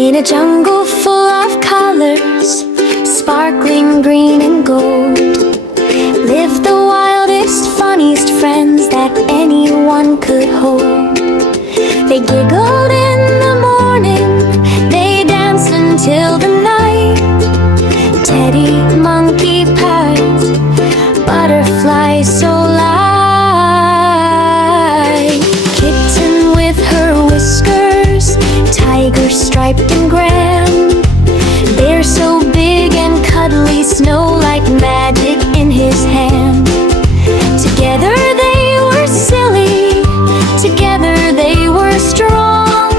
In a jungle full of colors, sparkling green and gold, lived the wildest, funniest friends that anyone could hold. They giggled in the morning, they danced until the night. Teddy, monkey, parrot, butterfly so light. Kitten with her whiskers, tiger striped and grand, bear so big and cuddly, snow like magic in his hand. Together they were silly, together they were strong,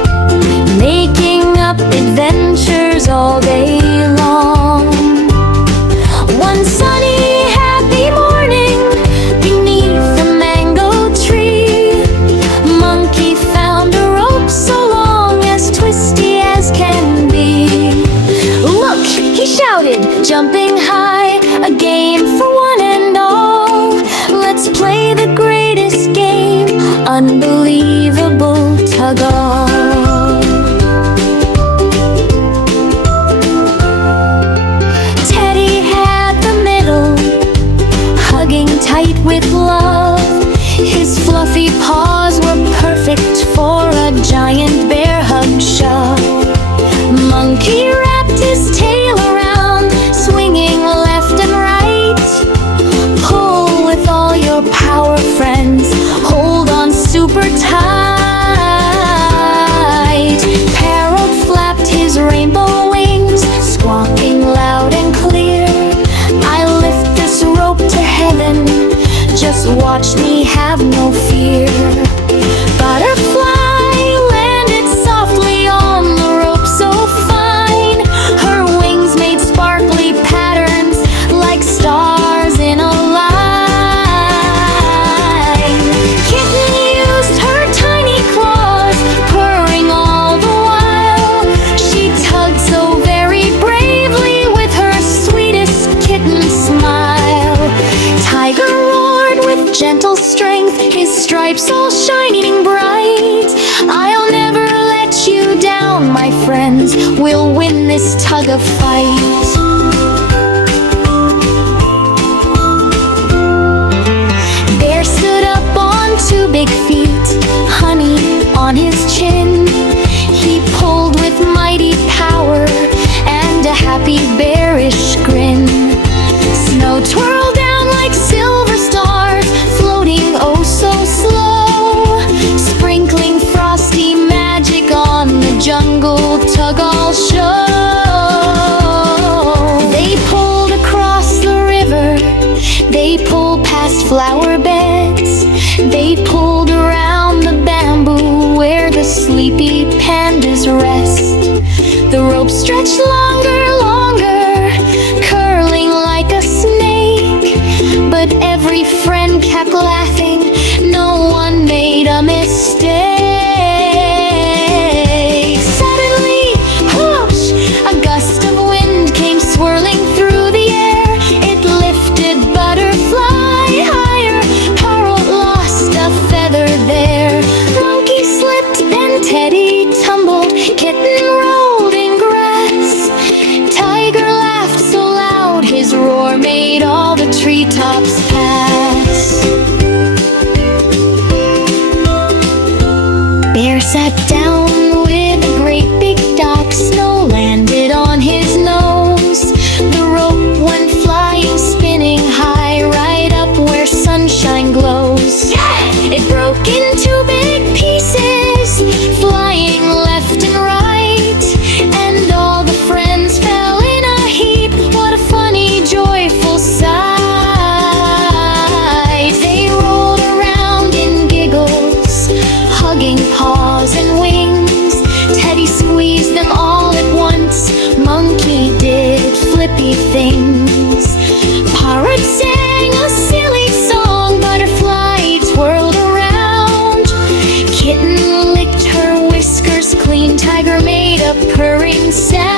making up adventures all day long. One sunny, happy morning, beneath a mango tree, monkey found a rope so long, as twisty as can be. Look, he shouted, jumping high, a game for one and all. Let's play the greatest game, unbelievable tug-all. Teddy had the middle, hugging tight with love. His fluffy paws were perfect for a giant bear hug shove. Monkey wrapped his tail around, swinging left and right. Pull with all your power, friends, hold on super tight. Parrot flapped his rainbow wings, squawking loud and clear. I lift this rope to heaven, just watch me, have no fear. Butterfly landed softly on the rope so fine, her wings made sparkly patterns like stars in a line. Kitten used her tiny claws, purring all the while. She tugged so very bravely with her sweetest kitten smile. Tiger roared with gentle strength, his stripes all shining bright. I'll never let you down, my friends, we'll win this tug of fight. Bear stood up on two big feet, honey on his chin. He pulled with mighty power and a happy bearish grin. Snow twirled down like silver stars, floating oh so slow, sprinkling frosty magic on the jungle tug-all show. They pulled across the river, they pulled past flower beds, they pulled around the bamboo where the sleepy pandas rest. The rope stretched longer, longer, curling like a snake, but every friend kept laughing, no one made a mistake. Suddenly, whoosh, a gust of wind came swirling through the air. It lifted Butterfly higher, Parrot lost a feather there. Monkey slipped, then Teddy tumbled, Kitten rolled in grass. Tiger laughed so loud, his roar made all the treetops pass. Bear sat down with a great big dock, snow landed on his nose. The rope went flying, spinning high, right up where sunshine glows. It broke into big pieces, flying left and right, and all the friends fell in a heap. What a funny, joyful sight. They rolled around in giggles, hugging paws and wings. Teddy squeezed them all at once, monkey did flippy things. Parrot sang a silly song, butterfly twirled around. Kitten licked her whiskers clean, tiger made a purring sound.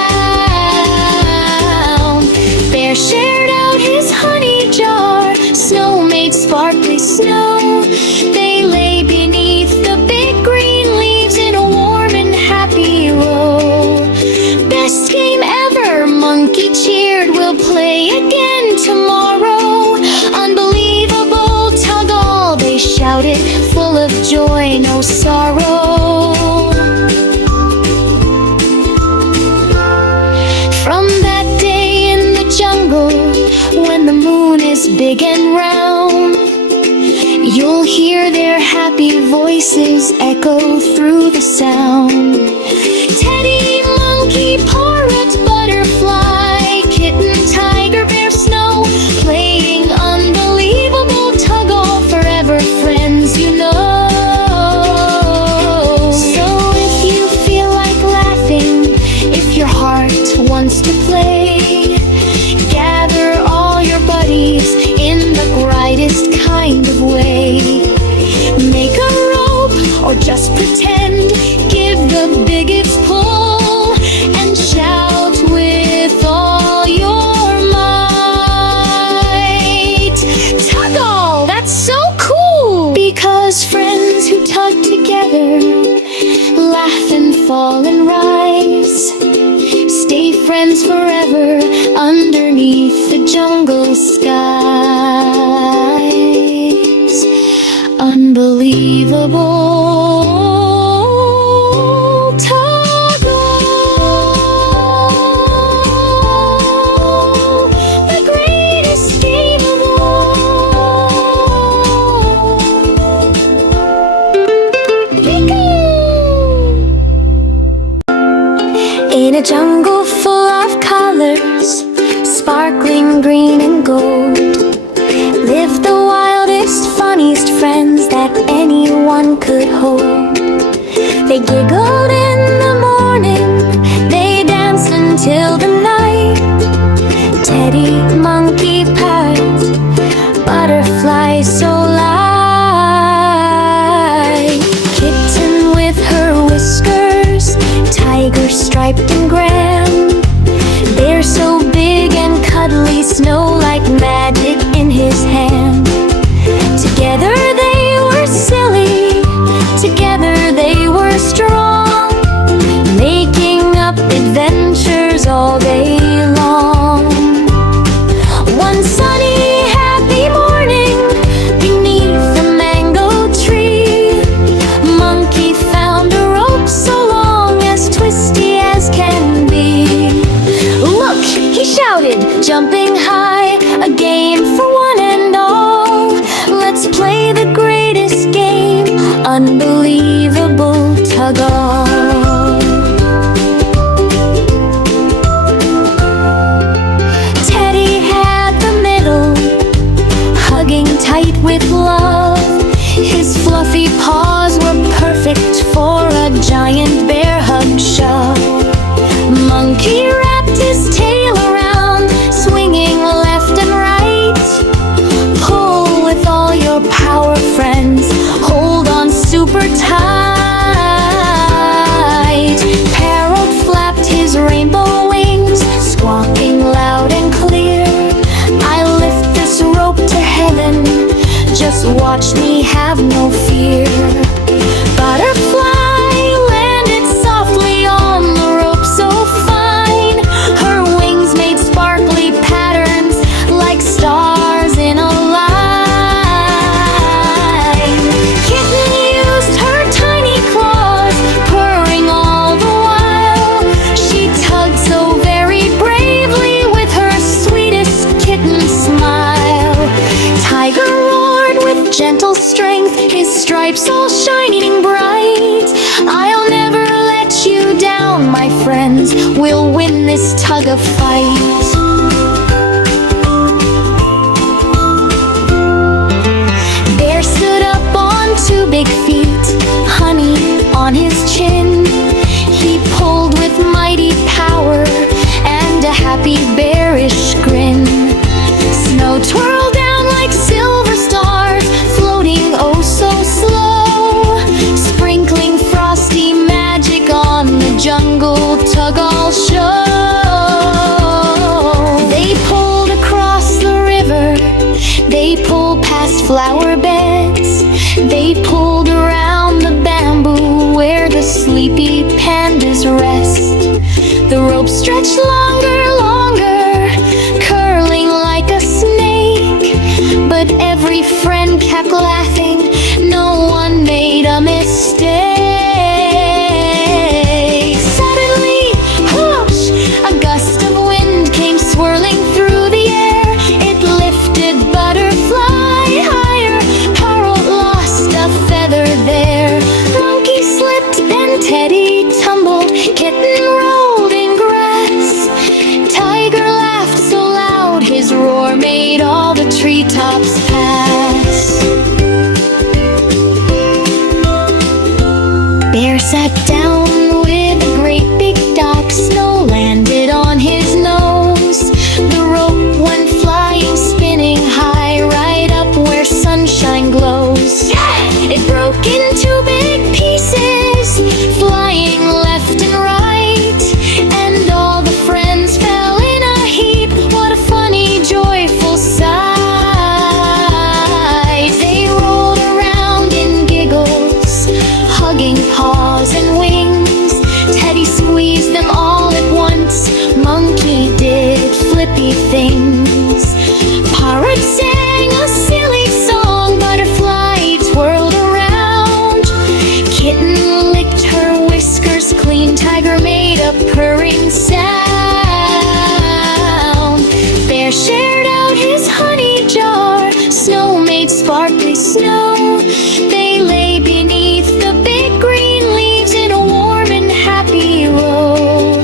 Bear shared out his honey jar, snow made sparkly snow. They lay beneath the big green leaves in a warm and happy row. sorrow. From that day in the jungle, when the moon is big and round, you'll hear their happy voices echo through the sound. Teddy, monkey, parrot, butterfly, kitten, tiger, bear, snow, playing unbelievable tug-all, forever friends, you know. So if you feel like laughing, if your heart wants to play, gather all your buddies in the brightest kind of way. Make a rope or just pretend, give the biggest pull, and shout with all your might. Tug all! That's so cool! Because friends who tug together laugh and fall and rise, stay friends forever underneath the jungle skies. Unbelievable tug-all, the greatest game of all. In a jungle full of colors, sparkling green and gold, live the wildest, funniest friends that anyone could hold. They giggled in the morning, they danced until the night. Teddy, monkey, parrot, butterfly so light. Kitten with her whiskers, tiger striped and grand, bear so big and cuddly, snow like magic in his hand. Together they were silly, together they were strong, making up adventures all day long. One sunny, happy morning, beneath a mango tree, monkey found a rope so long, as twisty as can be. Look, he shouted, jumping high, a game for one and all. Let's play the greatest game, unbelievable tug-all. Teddy had the middle, hugging tight with love. His fluffy paws were perfect for a giant bear hug shove. Monkey wrapped his tail around, swinging left and right. Pull with all your power, friends, hold on super tight. Parrot flapped his rainbow wings, squawking loud and clear. I lift this rope to heaven, just watch me, have no fear. Butterfly landed softly on the rope so fine, her wings made sparkly patterns like stars in a line. Kitten used her tiny claws, purring all the while. She tugged so very bravely with her sweetest kitten smile. Tiger roared with gentle strength, his stripes all shining bright. I'll never let you down, my friends, we'll win this tug of fight. Bear stood up on two big feet, honey on his chin. He pulled with mighty power and a happy bearish grin. Snow twirled down like silver stars, floating oh so slow, sprinkling frosty magic on the jungle tug-all show. They pulled across the river, they pulled past flower beds, they pulled around the bamboo where the sleepy pandas rest. The rope stretched longer, longer, curling like a snake, but every friend kept laughing, no one made a mistake. a purring sound. Bear shared out his honey jar, snow made sparkly snow. They lay beneath the big green leaves in a warm and happy row.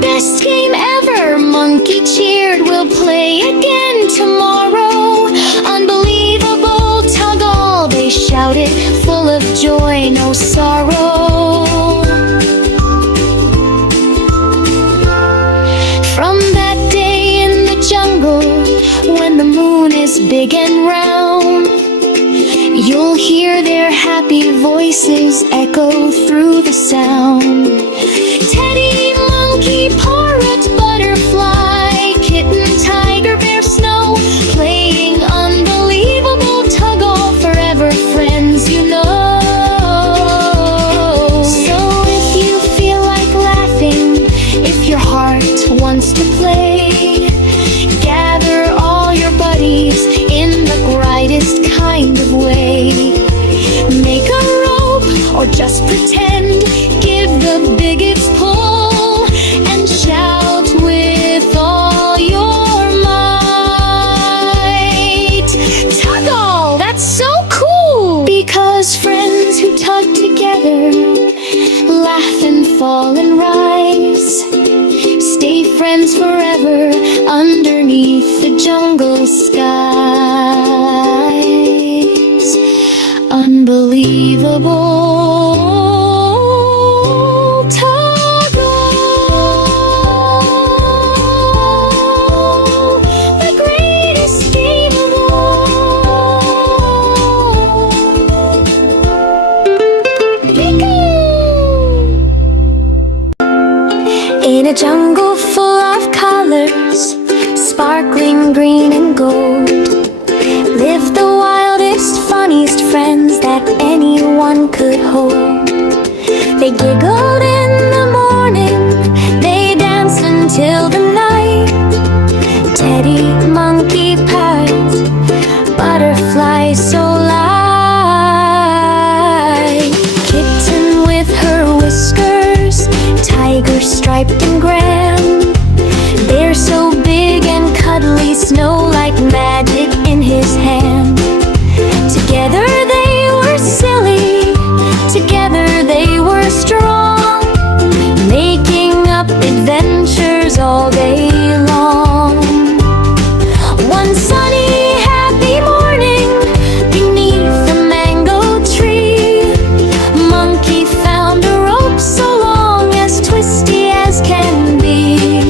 Best game ever, Monkey cheered, we'll play again tomorrow. Unbelievable tug-all, they shouted, full of joy, no sorrow. From that day in the jungle, when the moon is big and round, you'll hear their happy voices echo through the sound. Teddy, monkey, parrot, butterfly, kitten, tiger, bear, snow, playing unbelievable tug-all, forever friends, you know. So if you feel like laughing, if your heart wants to play, gather all your buddies in the brightest kind of way. Make a rope or just pretend, give the biggest pull, and shout with all your might. Tug-all, that's so cool! Because friends who tug together laugh and fall and rise, stay friends forever underneath the jungle skies. Unbelievable tug-all, the greatest game of all. Peekoo! In a jungle full of colors, sparkling green and gold, live the wildest, funniest friends that anyone could hold. They giggled in the morning, they danced until the night. Teddy, monkey, parrot, butterfly so light. Kitten with her whiskers, tiger striped and grand, bear so big and cuddly, snow like magic in his hand. Together they were silly, together they were strong, making up adventures all day long. One sunny, happy morning, beneath a mango tree, Monkey found a rope so long, as twisty as can be.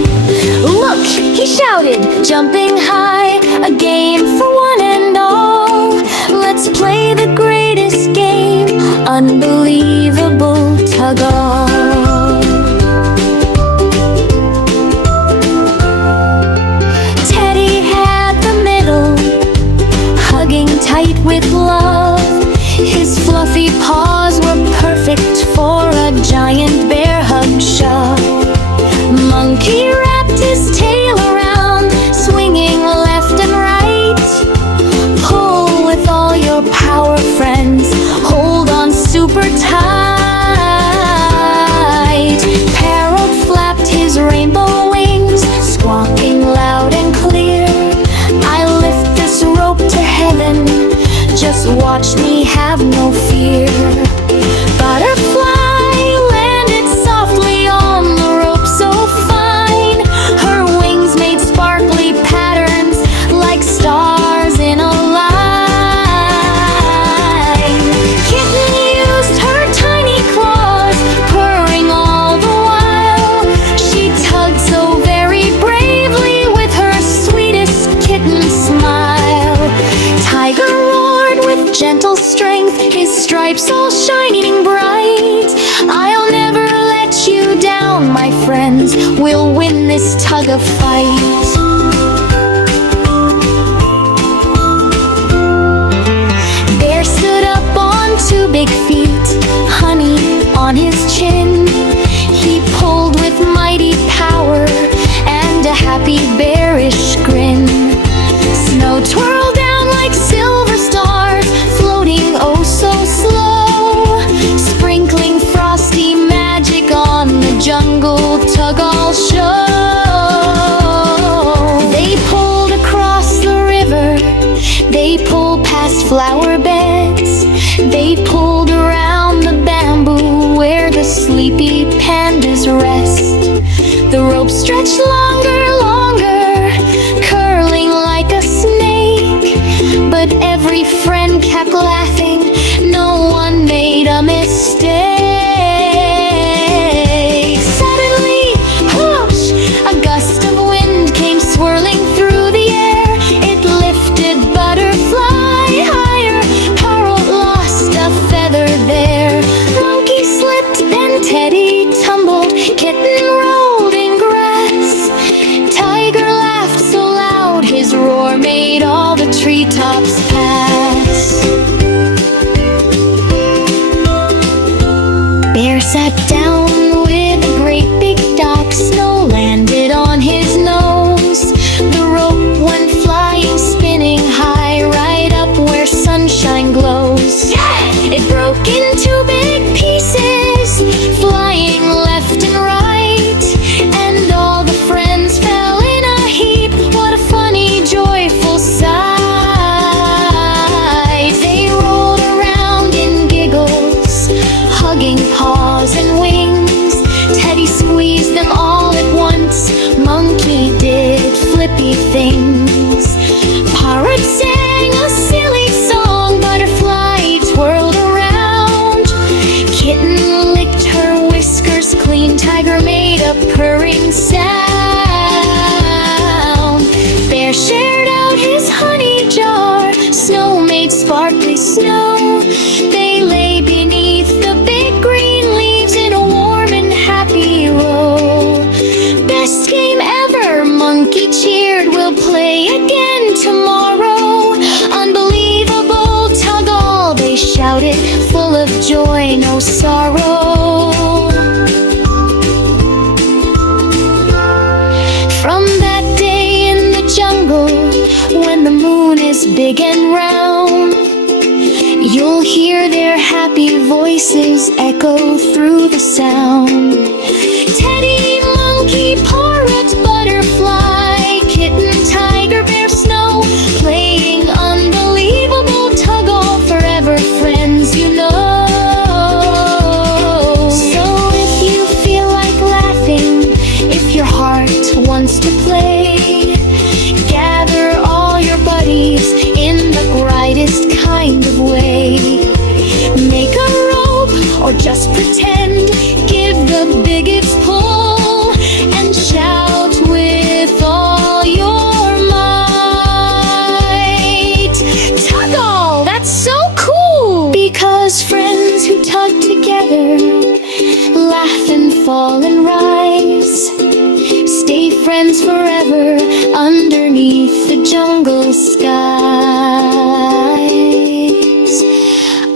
Look, he shouted, jumping high, a game for one and all. Let's play the greatest game, unbelievable tug-all. Teddy had the middle, hugging tight with love. His fluffy paws were perfect for a giant bear hug shove. Monkey wrapped his tail around, swinging left and right. Pull with all your power, friends, hold on super tight. Parrot flapped his rainbow wings, squawking loud and clear. I lift this rope to heaven, just watch me, have no fear. Butterfly landed softly on the rope so fine, her wings made sparkly patterns like stars in a line. Kitten used her tiny claws, purring all the while. She tugged so very bravely with her sweetest kitten smile. Tiger roared with gentle strength, his stripes all shining bright. I'll never let you down, my friends, we'll win this tug of fight. Bear stood up on two big feet, honey on his chin. He pulled with mighty power and a happy bearish grin. Snow twirled down like silver stars, floating oh so slow, sprinkling frosty magic on the jungle rope stretched longer, curling like a snake. But every friend kept laughing, no one made a mistake. Suddenly, whoosh, a gust of wind came swirling through the air. It lifted Butterfly higher. Parrot lost a feather there. Monkey slipped, then Teddy tumbled. Kitten rolled in grass. Tiger laughed so loud, his roar made all the treetops pass. Bear sat down with a great big dock. Snow landed on his nose. The rope went flying, spinning high, right up where sunshine glows. It broke into big pieces, flying left and right, and all the friends fell in a heap. What a funny, joyful sight. They rolled around in giggles, hugging paws and wings. Teddy squeezed them all at once. Monkey did flippy things. Parrot sang a silly song. Butterfly twirled around. Kitten licked her whiskers clean. Tiger made a purring sound. Bear shared out his honey jar. Snow made sparkly snow. They lay beneath the big green leaves in a warm and happy row. Best game ever, Monkey cheered. We'll play again tomorrow. Unbelievable tug-all, they shouted, full of joy, no sorrow. From that day in the jungle, when the moon is big and round, you'll hear their happy voices echo through the sound. Teddy, Monkey, Parrot, Butterfly, Kitten, Tiger, Bear, Snow, playing unbelievable tug-all forever, friends, you know. So if you feel like laughing, if your heart wants to play, gather all your buddies in the brightest kind of way. Make a rope or just pretend, give the biggest pull, and shout with all your might. Tug-all, that's so cool! Because friends who tug together laugh and fall and rise, stay friends forever underneath the jungle skies.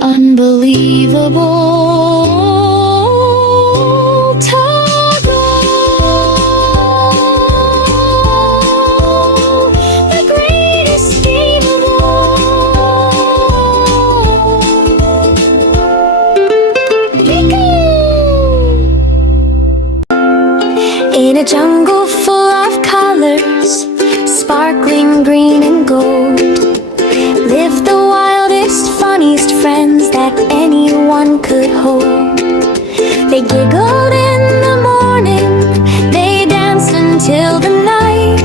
Unbelievable tug-all, the greatest game of all. In a jungle full of colors, sparkling green and gold, lived the wildest, funniest friends that anyone could hold. They giggled in the morning, they danced until the night.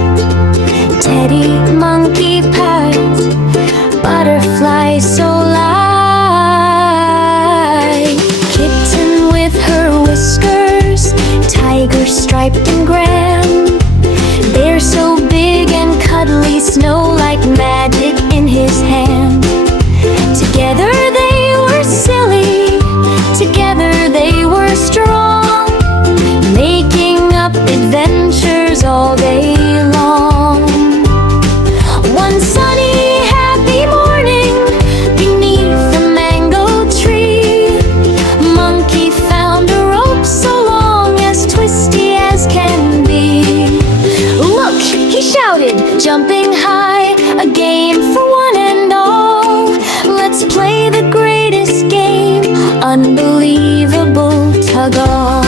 Teddy, Monkey, Parrot, Butterfly so light. Kitten with her whiskers, Tiger striped and grand, Bear so big and cuddly, Snow like magic in his hand. Together they were silly, together they were strong, making up adventures all day long. One sunny, happy morning, beneath the mango tree, Monkey found a rope so long, as twisty as can be. Look, he shouted, jumping high, a game for one and all. Let's play the greatest game, unbelievable tug-all.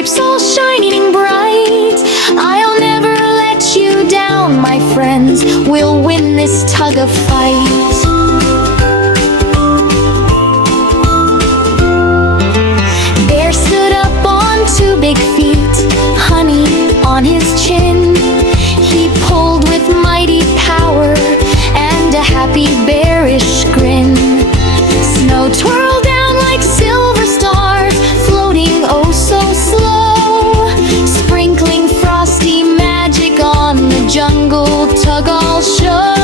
stripes all shining bright. I'll never let you down, my friends. We'll win this tug of fight. Bear stood up on two big feet, honey on his chin. He pulled with mighty power and a happy bearish grin. Snow twirled down like silver stars, floating oh so slow, sprinkling frosty magic on the jungle tug-all show.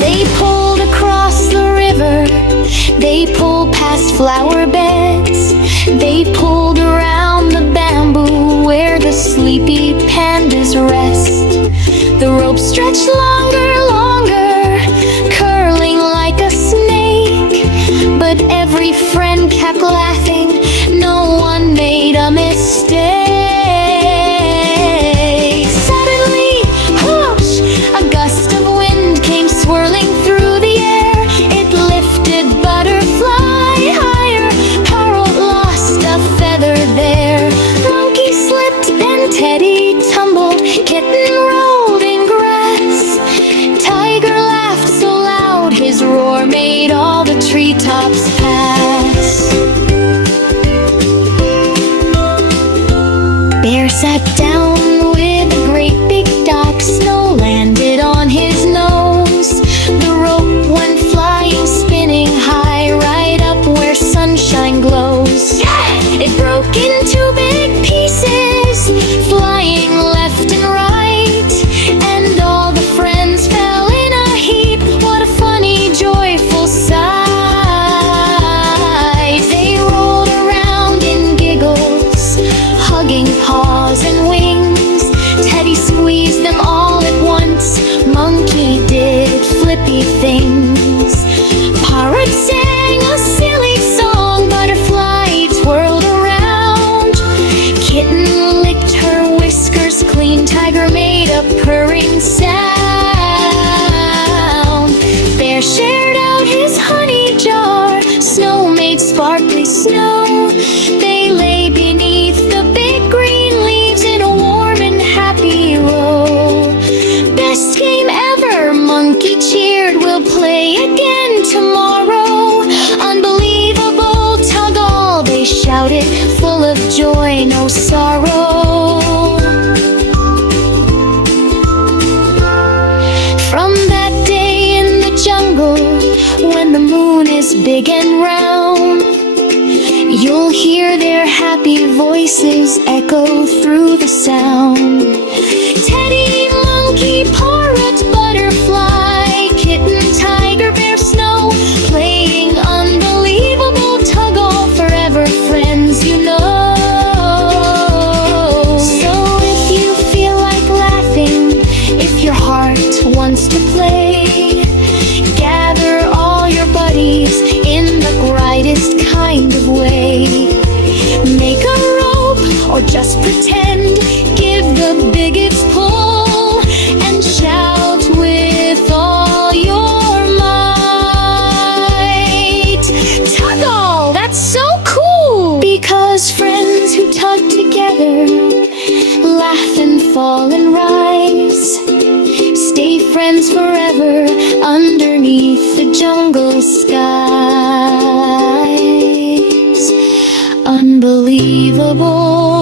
They pulled across the river, they pulled past flower beds, they pulled around the bamboo where the sleepy pandas rest. The rope stretched longer, curling like a snake, but every friend kept laughing, no one made a mistake. Suddenly, whoosh, a gust of wind came swirling through the air. It lifted Butterfly higher, Parrot lost a feather there. Monkey slipped, then Teddy tumbled, Kitten rolled in grass. Tiger laughed so loud, his roar made all the treetops pass. Bear sat down with a great big dock, snow landed on his nose. The rope went flying, spinning high, right up where sunshine glows. It broke into big pieces, flying left and right, and all the friends fell in a heap. What a funny, joyful sight. They rolled around in giggles, hugging paws and wings. Teddy squeezed them all at once, Monkey did flippy things. Parrot sang a silly song, Butterfly twirled around. Kitten licked her whiskers clean, Tiger made a purring sound. Bear shared out his honey jar, Snow made sparkly snow. They lay beneath the big green leaves in a warm and happy row. Best game ever, Monkey cheered, we'll play again tomorrow. Unbelievable tug-all, they shouted, full of joy, no sorrow. From that day in the jungle, when the moon is big and round, you'll hear their happy voices echo through the sound. Teddy, Monkey, Parrot, Butterfly, Kitten, Tiger, Bear, Snow, playing unbelievable tug-all forever, friends, you know. So if you feel like laughing, if your heart wants to play, gather all your buddies in the brightest kind of way. Make a rope or just pretend, give the biggest pull, and shout with all your might. Tug-all, that's so cool! Because friends who tug together laugh and fall and rise, stay friends forever underneath the jungle skies. Unbelievable